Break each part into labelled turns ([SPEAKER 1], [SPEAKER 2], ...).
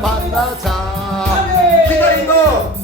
[SPEAKER 1] 만나자. 기다린 거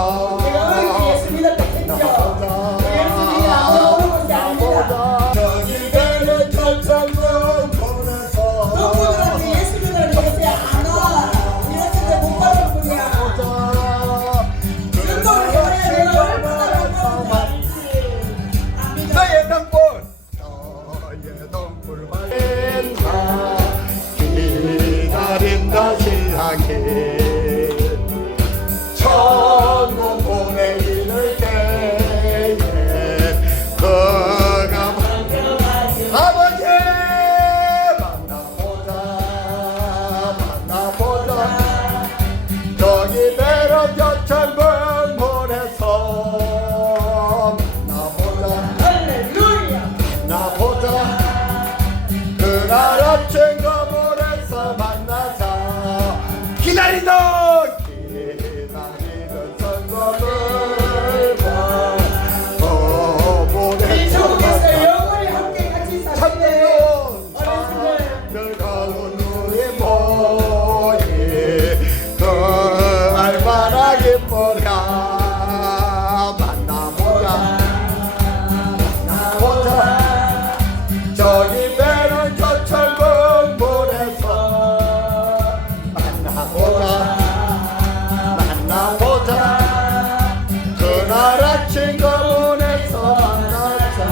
[SPEAKER 1] urbano. 감사하게